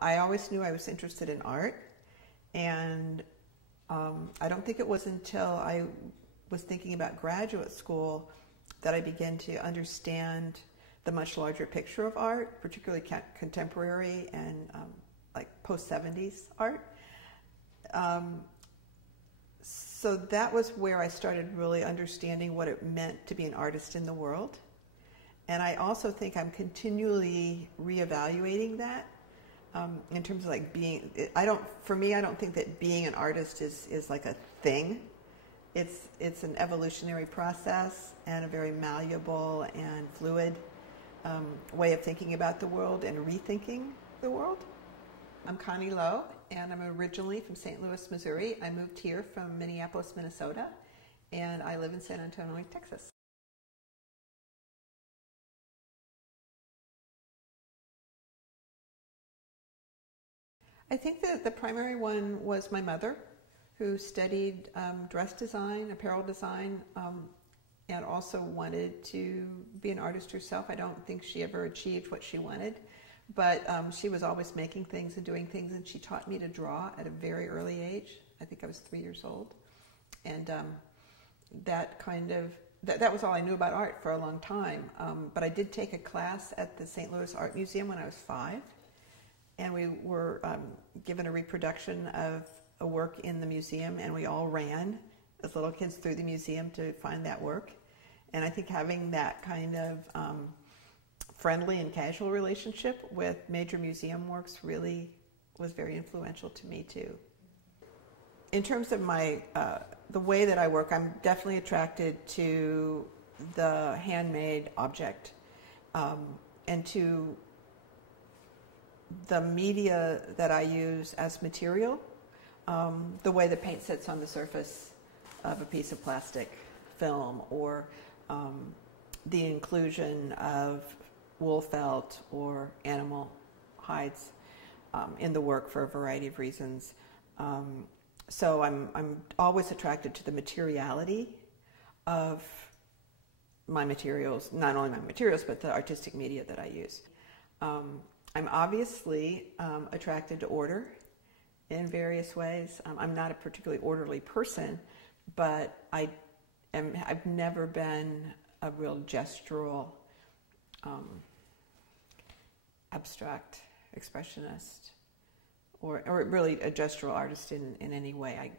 I always knew I was interested in art, and I don't think it was until I was thinking about graduate school that I began to understand the much larger picture of art, particularly contemporary and like post-70s art. So that was where I started really understanding what it meant to be an artist in the world. And I also think I'm continually reevaluating that in terms of like being, for me, I don't think that being an artist is like a thing. It's an evolutionary process and a very malleable and fluid way of thinking about the world and rethinking the world. I'm Connie Lowe, and I'm originally from St. Louis, Missouri. I moved here from Minneapolis, Minnesota, and I live in San Antonio, Texas. I think that the primary one was my mother, who studied dress design, apparel design, and also wanted to be an artist herself. I don't think she ever achieved what she wanted, but she was always making things and doing things, and she taught me to draw at a very early age. I think I was 3 years old, and that was all I knew about art for a long time. But I did take a class at the St. Louis Art Museum when I was 5, and we were given a reproduction of a work in the museum, and we all ran as little kids through the museum to find that work. And I think having that kind of friendly and casual relationship with major museum works really was very influential to me too. In terms of my the way that I work, I'm definitely attracted to the handmade object and to the media that I use as material. The way the paint sits on the surface of a piece of plastic film, or the inclusion of wool felt or animal hides in the work for a variety of reasons. So I'm always attracted to the materiality of my materials, not only my materials, but the artistic media that I use. I'm obviously attracted to order in various ways. I'm not a particularly orderly person, but I've never been a real gestural, abstract expressionist, or really a gestural artist in any way.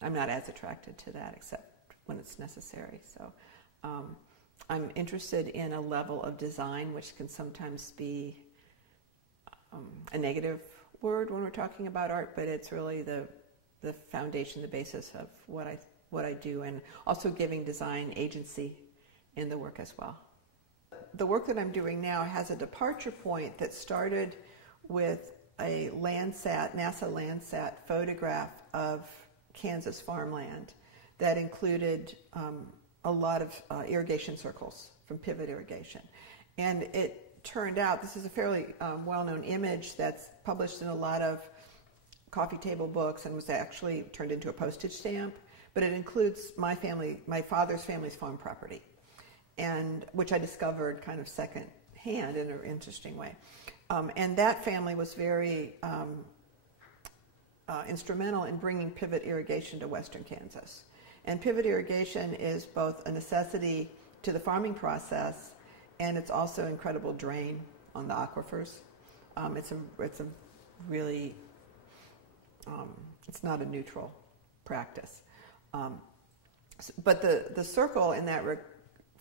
I'm not as attracted to that, except when it's necessary. So I'm interested in a level of design which can sometimes be a negative word when we're talking about art, but it's really the foundation, the basis of what I do, and also giving design agency in the work as well. The work that I'm doing now has a departure point that started with a Landsat, NASA Landsat photograph of Kansas farmland that included a lot of irrigation circles from pivot irrigation. And it turned out, this is a fairly well-known image that's published in a lot of coffee table books and was actually turned into a postage stamp, but it includes my father's family's farm property, and which I discovered kind of second hand in an interesting way. And that family was very instrumental in bringing pivot irrigation to western Kansas. And pivot irrigation is both a necessity to the farming process, and it's also an incredible drain on the aquifers. It's a really, it's not a neutral practice. But the circle in that,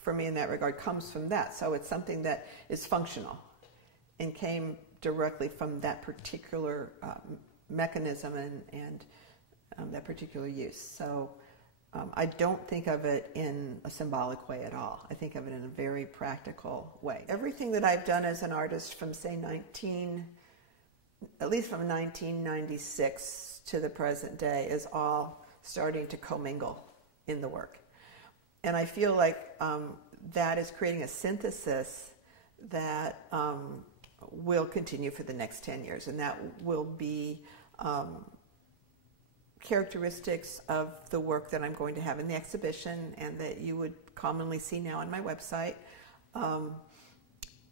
for me in that regard, comes from that. So it's something that is functional and came directly from that particular mechanism and that particular use. So I don't think of it in a symbolic way at all. I think of it in a very practical way. Everything that I've done as an artist from, say, at least from 1996 to the present day is all starting to commingle in the work. And I feel like that is creating a synthesis that will continue for the next 10 years, and that will be characteristics of the work that I'm going to have in the exhibition and that you would commonly see now on my website.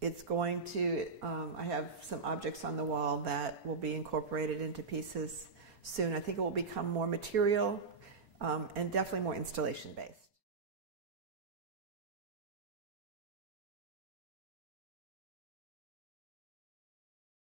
it's going to, I have some objects on the wall that will be incorporated into pieces soon. I think it will become more material and definitely more installation based.